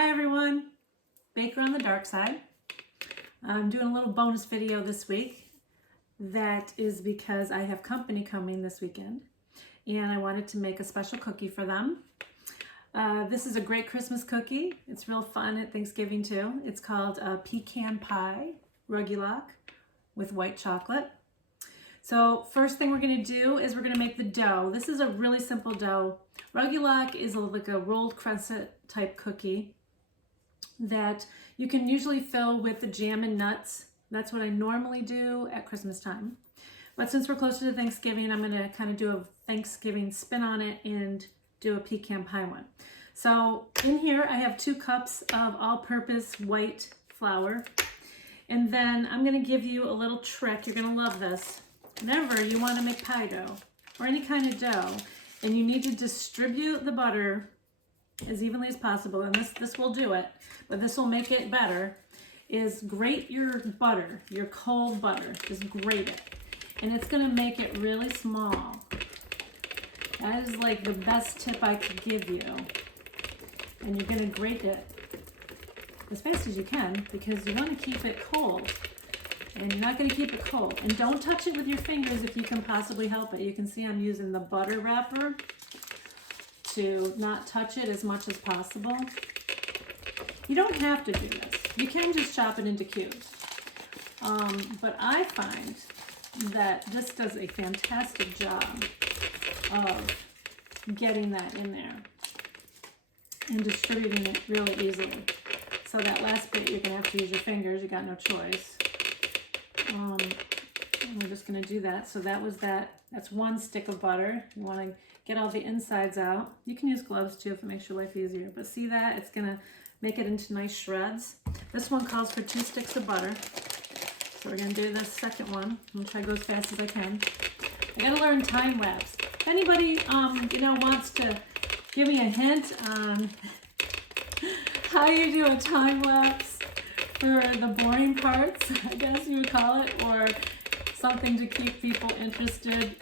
Hi everyone, Baker on the Dark Side. I'm doing a little bonus video this week. That is because I have company coming this weekend and I wanted to make a special cookie for them. This is a great Christmas cookie. It's real fun at Thanksgiving too. It's called pecan pie, Rugelach, with white chocolate. So first thing we're going to do is we're going to make the dough. This is a really simple dough. Rugelach is like a rolled crescent type cookie that you can usually fill with the jam and nuts. That's what I normally do at Christmas time. But since we're closer to Thanksgiving, I'm going to kind of do a Thanksgiving spin on it and do a pecan pie one. So in here I have 2 cups of all-purpose white flour. And then I'm going to give you a little trick. You're going to love this. Whenever you want to make pie dough or any kind of dough, and you need to distribute the butter as evenly as possible, and this will do it, but this will make it better, is grate your butter, your cold butter. Just grate it. And it's going to make it really small. That is like the best tip I could give you. And you're going to grate it as fast as you can because you want to keep it cold. And you're not going to keep it cold. And don't touch it with your fingers if you can possibly help it. You can see I'm using the butter wrapper to not touch it as much as possible. You don't have to do this. You can just chop it into cubes. But I find that this does a fantastic job of getting that in there and distributing it really easily. So that last bit, you're going to have to use your fingers. You got no choice. And we're just going to do that. So that was that. That's 1 stick of butter. You want to get all the insides out. You can use gloves too if it makes your life easier. But see that? It's going to make it into nice shreds. This one calls for 2 sticks of butter. So we're going to do this second one. I'm going to try to go as fast as I can. I got to learn time lapse. If anybody wants to give me a hint on how you do a time lapse for the boring parts, I guess you would call it, or something to keep people interested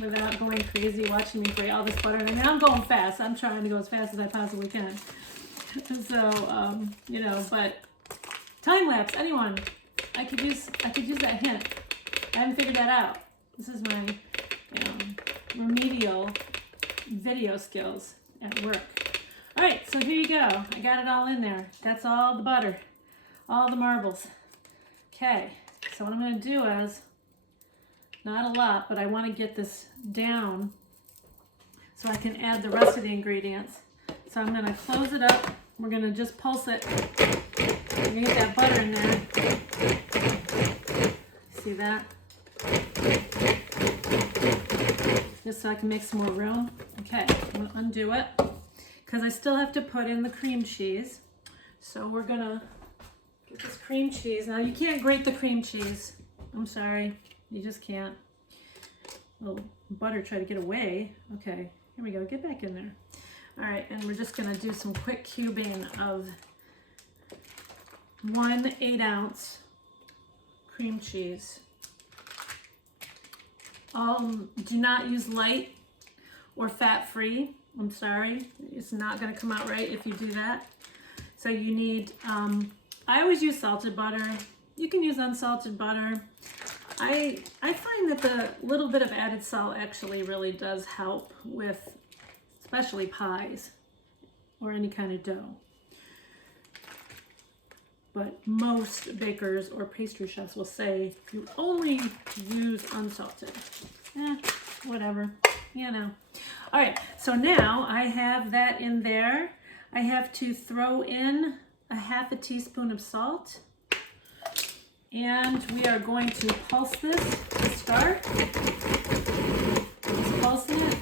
without going crazy watching me grate all this butter. I mean, I'm going fast. I'm trying to go as fast as I possibly can. So, but time lapse, anyone, I could use that hint. I haven't figured that out. This is my remedial video skills at work. All right, so here you go. I got it all in there. That's all the butter, all the marbles. Okay, so what I'm going to do is, not a lot, but I want to get this down so I can add the rest of the ingredients. So I'm going to close it up. We're going to just pulse it. We're going to get that butter in there. See that? Just so I can make some more room. Okay, I'm going to undo it because I still have to put in the cream cheese. So we're going to get this cream cheese. Now you can't grate the cream cheese. I'm sorry. You just can't. Little butter try to get away. Okay, here we go. Get back in there. All right, and we're just going to do some quick cubing of 1 8-ounce cream cheese. Do not use light or fat-free. I'm sorry. It's not going to come out right if you do that. So you need, I always use salted butter. You can use unsalted butter. I find that the little bit of added salt actually really does help with especially pies or any kind of dough. But most bakers or pastry chefs will say you only use unsalted. Whatever, All right, so now I have that in there. I have to throw in a 1/2 teaspoon of salt. And we are going to pulse this to start. Just pulsing it.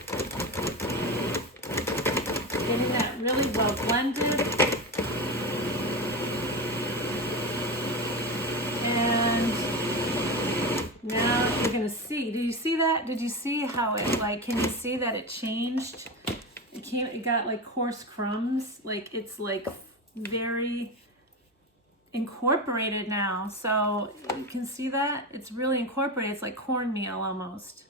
Getting that really well blended. And now you're going to see. Did you see that? Did you see how it, can you see that it changed? It got like coarse crumbs. Like it's like very incorporated now. So you can see that it's really incorporated. It's like cornmeal almost.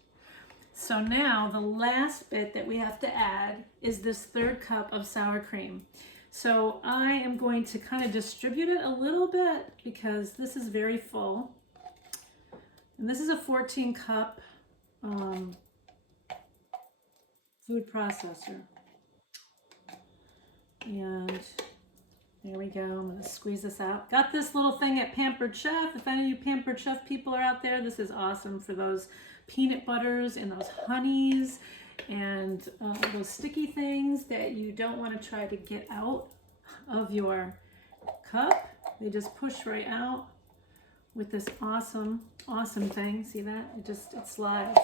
So now the last bit that we have to add is this 1/3 cup of sour cream. So I am going to kind of distribute it a little bit because this is very full. And this is a 14 cup food processor. And there we go. I'm going to squeeze this out. Got this little thing at Pampered Chef. If any of you Pampered Chef people are out there, this is awesome for those peanut butters and those honeys and those sticky things that you don't want to try to get out of your cup. They just push right out with this awesome thing. See that? It slides.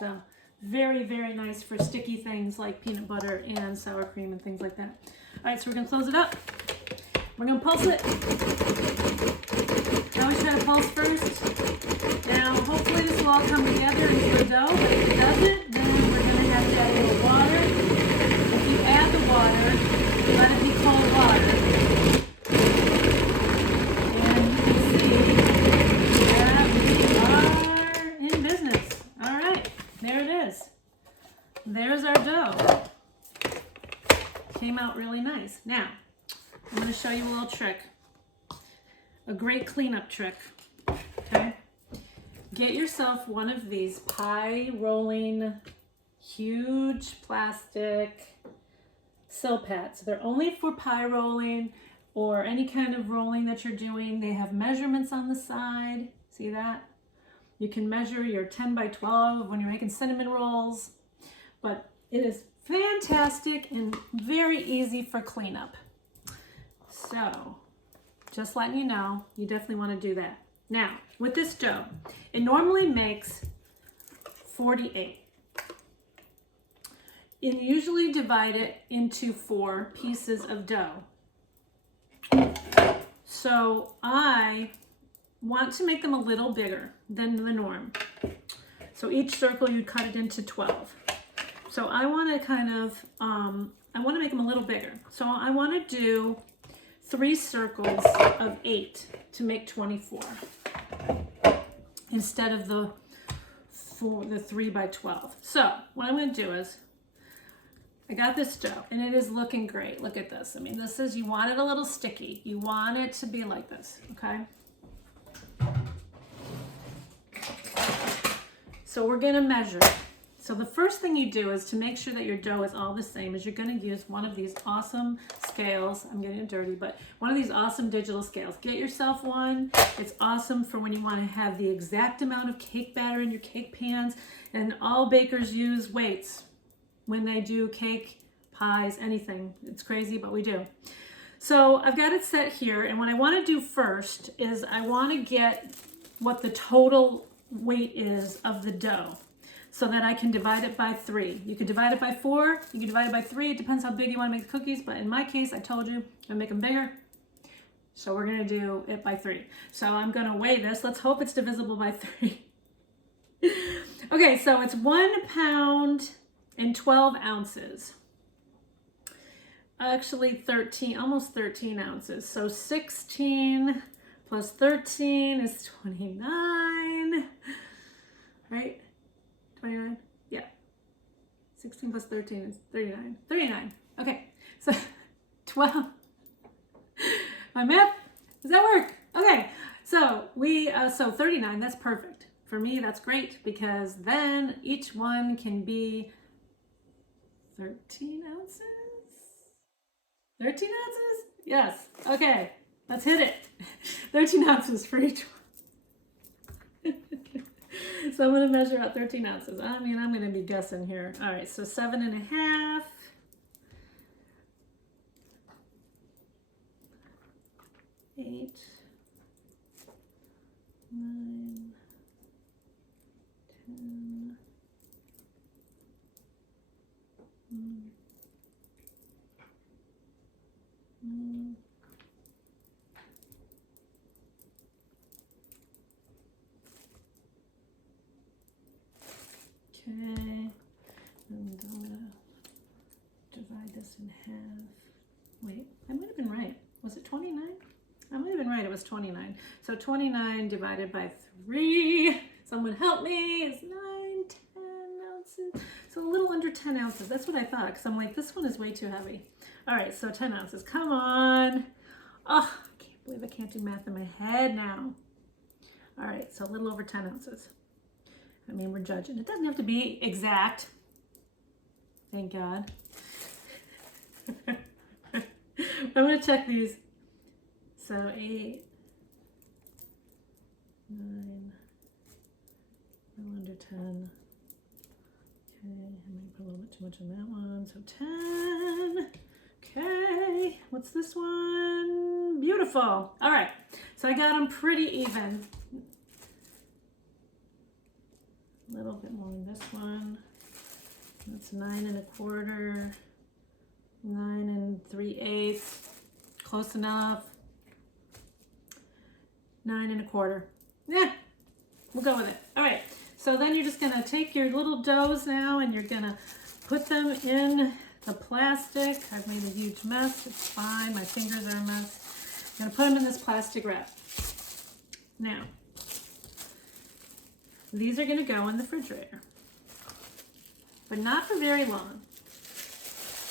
So very, very nice for sticky things like peanut butter and sour cream and things like that. All right, so we're gonna close it up. We're gonna pulse it. I always try to pulse first. Now, hopefully this will all come together into the dough, but if it doesn't, then we're gonna have to add a little water. If you add the water, let it be cold water. And you can see that we are in business. All right, there it is. There's our dough. Came out really nice. Now, I'm going to show you a little trick. A great cleanup trick. Okay? Get yourself one of these pie rolling, huge plastic Silpats. They're only for pie rolling or any kind of rolling that you're doing. They have measurements on the side. See that? You can measure your 10 by 12 when you're making cinnamon rolls. But it is fantastic and very easy for cleanup. So, just letting you know, you definitely want to do that. Now, with this dough, it normally makes 48. You usually divide it into 4 pieces of dough. So, I want to make them a little bigger than the norm. So, each circle you cut it into 12. So I want to kind of, I want to make them a little bigger. So I want to do 3 circles of 8 to make 24 instead of the 3 by 12. So what I'm going to do is, I got this dough and it is looking great. Look at this. I mean, this is, you want it a little sticky. You want it to be like this, okay? So we're going to measure. So the first thing you do is to make sure that your dough is all the same is you're going to use one of these awesome scales. I'm getting it dirty, but one of these awesome digital scales. Get yourself one. It's awesome for when you want to have the exact amount of cake batter in your cake pans. And all bakers use weights when they do cake, pies, anything. It's crazy, but we do. So I've got it set here. And what I want to do first is I want to get what the total weight is of the dough, so that I can divide it by 3. You could divide it by 4, you can divide it by 3, it depends how big you want to make the cookies, but in my case, I told you, I make them bigger, so we're going to do it by 3. So I'm going to weigh this, let's hope it's divisible by 3. Okay, so it's 1 pound and 12 ounces. Actually 13, almost 13 ounces. So 16 plus 13 is 29, right? 29? Yeah. 16 plus 13 is 39. 39. Okay. So 12. My math, does that work? Okay. So so 39, that's perfect. For me, that's great because then each one can be 13 ounces? 13 ounces? Yes. Okay. Let's hit it. 13 ounces for each one. So I'm going to measure out 13 ounces. I mean, I'm going to be guessing here. All right, so 7.5. 8. 9. 10. Okay, and I'm gonna divide this in half. Wait, I might have been right. Was it 29? I might have been right, it was 29. So 29 divided by 3, someone help me, is 9, 10 ounces. So So a little under 10 ounces. That's what I thought, because I'm like, this one is way too heavy. All right, so 10 ounces. Come on. Oh, I can't believe I can't do math in my head now. All right, so a little over 10 ounces. I mean, we're judging. It doesn't have to be exact. Thank God. I'm going to check these. So 8, 9, a little under 10. Okay, I might put a little bit too much on that one. So 10. Okay, what's this one? Beautiful. All right, so I got them pretty even. A little bit more on this one. That's 9 1/4, 9 3/8. Close enough. 9 1/4. Yeah, we'll go with it. All right, so then you're just gonna take your little doughs now and you're gonna put them in the plastic. I've made a huge mess, it's fine, my fingers are a mess. I'm gonna put them in this plastic wrap. Now, these are gonna go in the refrigerator, but not for very long,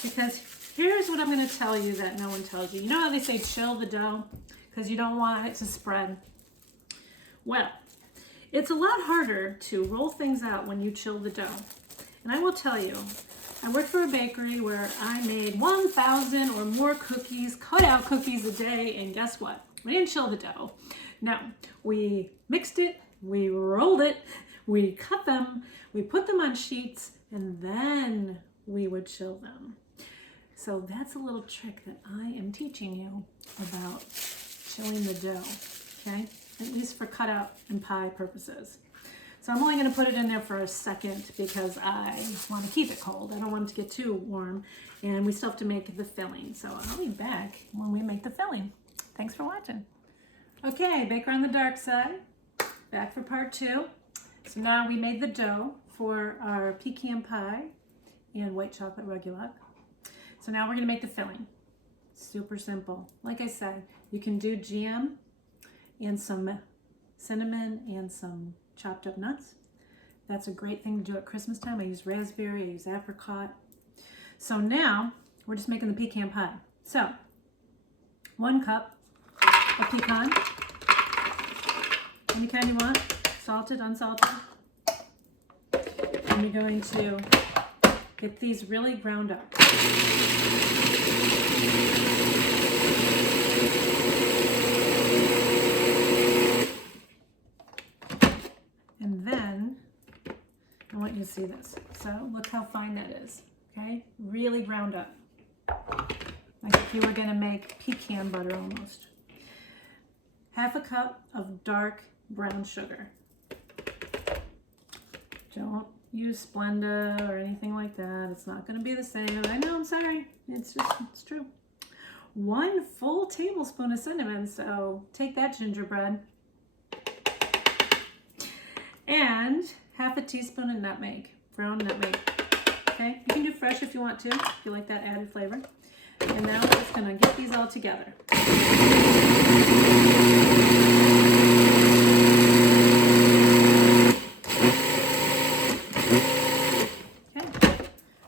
because here's what I'm gonna tell you that no one tells you. You know how they say chill the dough because you don't want it to spread? Well, it's a lot harder to roll things out when you chill the dough. And I will tell you, I worked for a bakery where I made 1,000 or more cookies, cut out cookies a day, and guess what? We didn't chill the dough. No, we mixed it, we rolled it, we cut them, we put them on sheets, and then we would chill them. So that's a little trick that I am teaching you about chilling the dough, okay? At least for cutout and pie purposes. So I'm only going to put it in there for a second because I want to keep it cold. I don't want it to get too warm, and we still have to make the filling. So I'll be back when we make the filling. Thanks for watching. Okay, baker on the dark side. Back for part 2. So now we made the dough for our pecan pie and white chocolate Rugelach. So now we're going to make the filling. Super simple. Like I said, you can do jam and some cinnamon and some chopped up nuts. That's a great thing to do at Christmas time. I use raspberry, I use apricot. So now we're just making the pecan pie. So 1 cup of pecan, any kind you want, salted, unsalted. And you're going to get these really ground up. And then I want you to see this. So look how fine that is, okay? Really ground up. Like if you were gonna make pecan butter almost. 1/2 cup of dark brown sugar. Don't use Splenda or anything like that. It's not gonna be the same. I know, I'm sorry. It's true. 1 full tablespoon of cinnamon, so take that gingerbread. And 1/2 teaspoon of nutmeg, ground nutmeg. Okay, you can do fresh if you want to, if you like that added flavor. And now we're just gonna get these all together. Okay,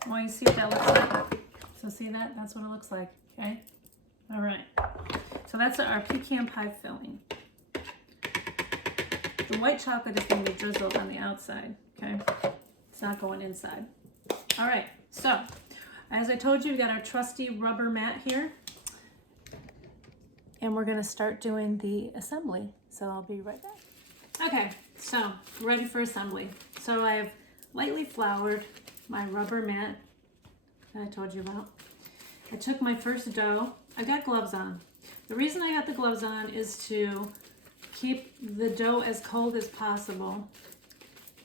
I want you to see what that looks like. So see that? That's what it looks like, okay? All right, so that's our pecan pie filling. The white chocolate is going to be drizzled on the outside, okay? It's not going inside. All right, so as I told you, we got our trusty rubber mat here. And we're going to start doing the assembly. So I'll be right back. Okay, so ready for assembly. So I have lightly floured my rubber mat that I told you about. I took my first dough. I got gloves on. The reason I got the gloves on is to keep the dough as cold as possible.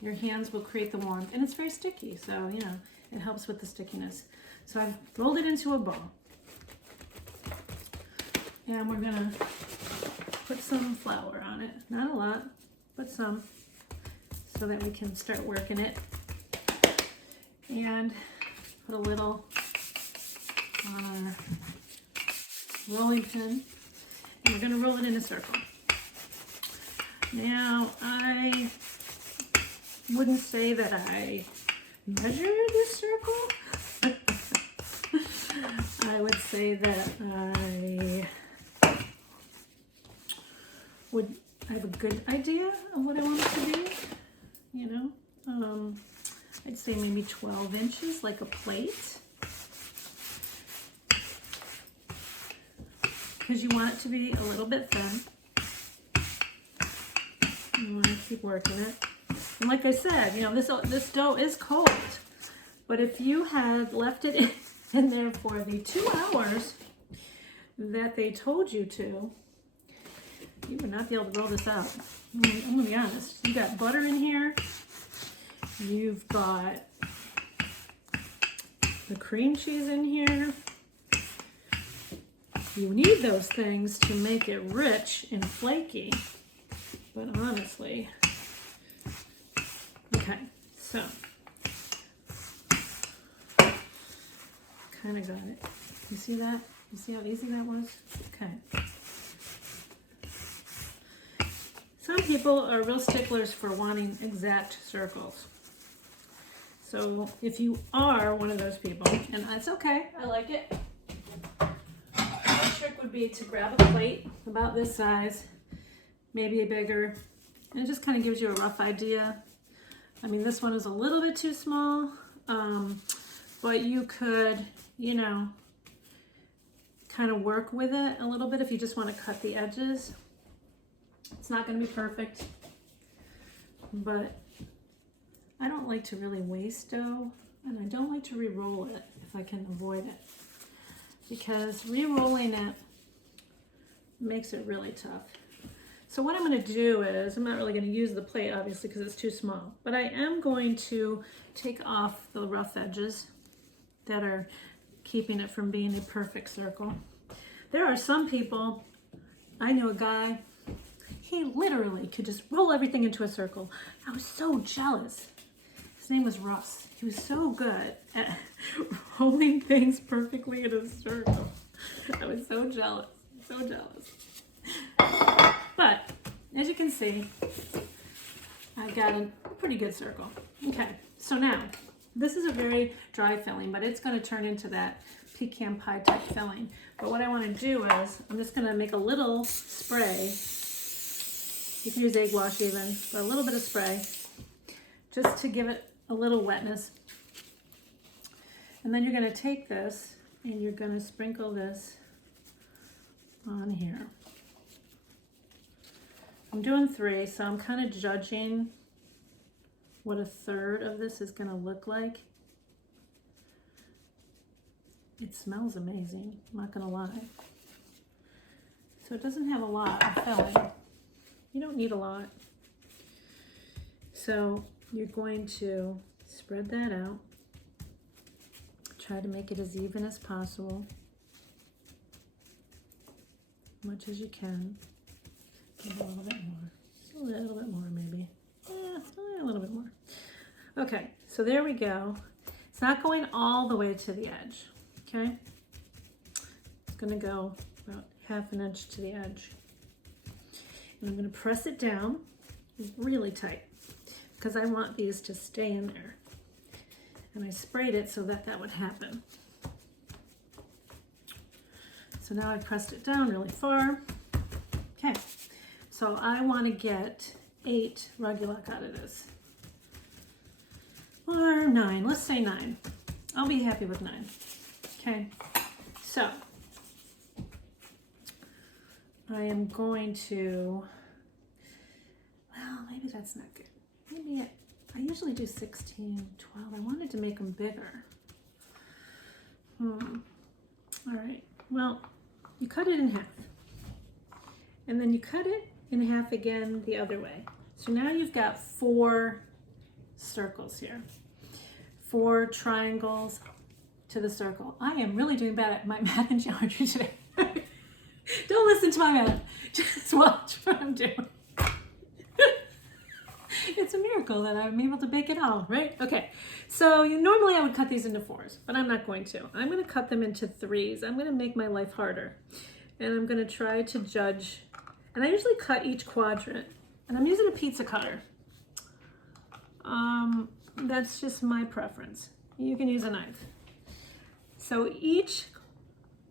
Your hands will create the warmth, and it's very sticky, so you know it helps with the stickiness. So I've rolled it into a ball, and we're gonna put some flour on it. Not a lot, but some, so that we can start working it. And put a little on our rolling pin, and we're gonna roll it in a circle. Now, I wouldn't say that I measure this circle, I would say that I have a good idea of what I want it to be, you know. I'd say maybe 12 inches, like a plate. Because you want it to be a little bit thin. You want to keep working it. And like I said, you know, this dough is cold. But if you had left it in there for the 2 hours that they told you to, you would not be able to roll this out. I'm going to be honest. You got butter in here. You've got the cream cheese in here. You need those things to make it rich and flaky. But honestly, okay, so kind of got it. You see that? You see how easy that was? Okay. Some people are real sticklers for wanting exact circles. So if you are one of those people, and that's okay, I like it. My trick would be to grab a plate about this size, maybe a bigger, and it just kind of gives you a rough idea. I mean, this one is a little bit too small, but you could, you know, kind of work with it a little bit if you just want to cut the edges. It's not going to be perfect, but I don't like to really waste dough, and I don't like to re-roll it if I can avoid it, because re-rolling it makes it really tough. So what I'm going to do is, I'm not really going to use the plate obviously because it's too small, but I am going to take off the rough edges that are keeping it from being a perfect circle. There are some people, I know a guy, he literally could just roll everything into a circle. I was so jealous. His name was Russ. He was so good at rolling things perfectly in a circle. I was so jealous, so jealous. But as you can see, I got a pretty good circle. Okay, so now this is a very dry filling, but it's going to turn into that pecan pie type filling. But what I want to do is, I'm just going to make a little spray. You can use egg wash even, but a little bit of spray just to give it a little wetness. And then you're going to take this and you're going to sprinkle this on here. I'm doing 3, so I'm kind of judging what a third of this is going to look like. It smells amazing, I'm not going to lie. So it doesn't have a lot of filling. You don't need a lot. So you're going to spread that out. Try to make it as even as possible, as much as you can. Maybe a little bit more. Just a little bit more, maybe. Yeah, a little bit more. Okay, so there we go. It's not going all the way to the edge, okay? It's gonna go about 1/2 inch to the edge. And I'm gonna press it down really tight because I want these to stay in there. And I sprayed it so that that would happen. So now I pressed it down really far. Okay. So I want to get 8 Rugelach out of this. Or 9, let's say 9. I'll be happy with 9. Okay, so I am going to, well, maybe that's not good. Maybe I usually do 16, 12. I wanted to make them bigger. All right, well, you cut it in half. And then you cut it in half again the other way. So now you've got 4 circles here. 4 triangles to the circle. I am really doing bad at my math and geometry today. Don't listen to my math. Just watch what I'm doing. It's a miracle that I'm able to bake it all, right? Okay, so normally I would cut these into 4s, but I'm not going to. I'm going to cut them into 3s. I'm going to make my life harder. And I'm going to try to judge. And I usually cut each quadrant. And I'm using a pizza cutter. That's just my preference. You can use a knife. So each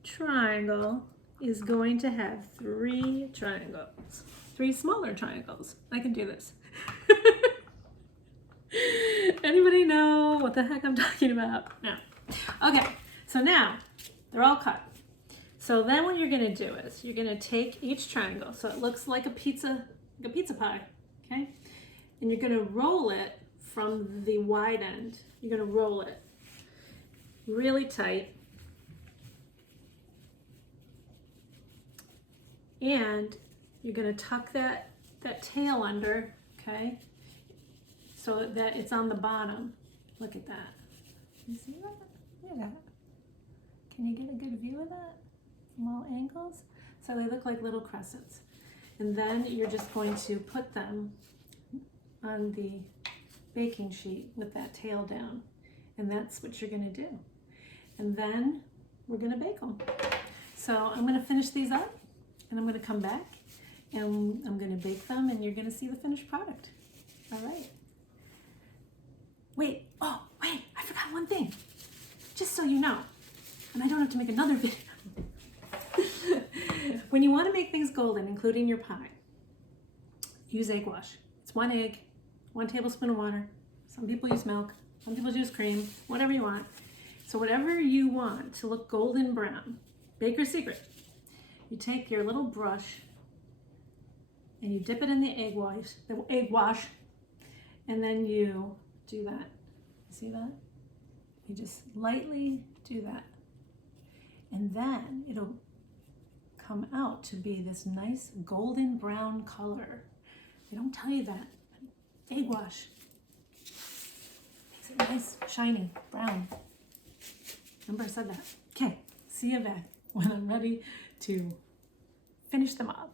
triangle is going to have 3 triangles, 3 smaller triangles. I can do this. Anybody know what the heck I'm talking about? No. Okay, so now they're all cut. So then what you're gonna do is you're gonna take each triangle, so it looks like a pizza pie, okay? And you're gonna roll it from the wide end. You're gonna roll it really tight. And you're gonna tuck that tail under, okay? So that it's on the bottom. Look at that. You see that? Look at that. Can you get a good view of that from all angles? So they look like little crescents. And then you're just going to put them on the baking sheet with that tail down. And that's what you're gonna do. And then we're gonna bake them. So I'm gonna finish these up and I'm gonna come back and I'm gonna bake them and you're gonna see the finished product. All right. Wait, I forgot one thing. Just so you know, and I don't have to make another video. When you want to make things golden, including your pie, use egg wash. It's 1 egg, 1 tablespoon of water. Some people use milk, some people use cream, whatever you want. So whatever you want to look golden brown, baker's secret, you take your little brush and you dip it in the egg wash, and then you do that. See that? You just lightly do that. And then it'll come out to be this nice golden brown color. They don't tell you that. Egg wash makes it nice, shiny, brown. Remember I said that. Okay, see you back when I'm ready to finish them up.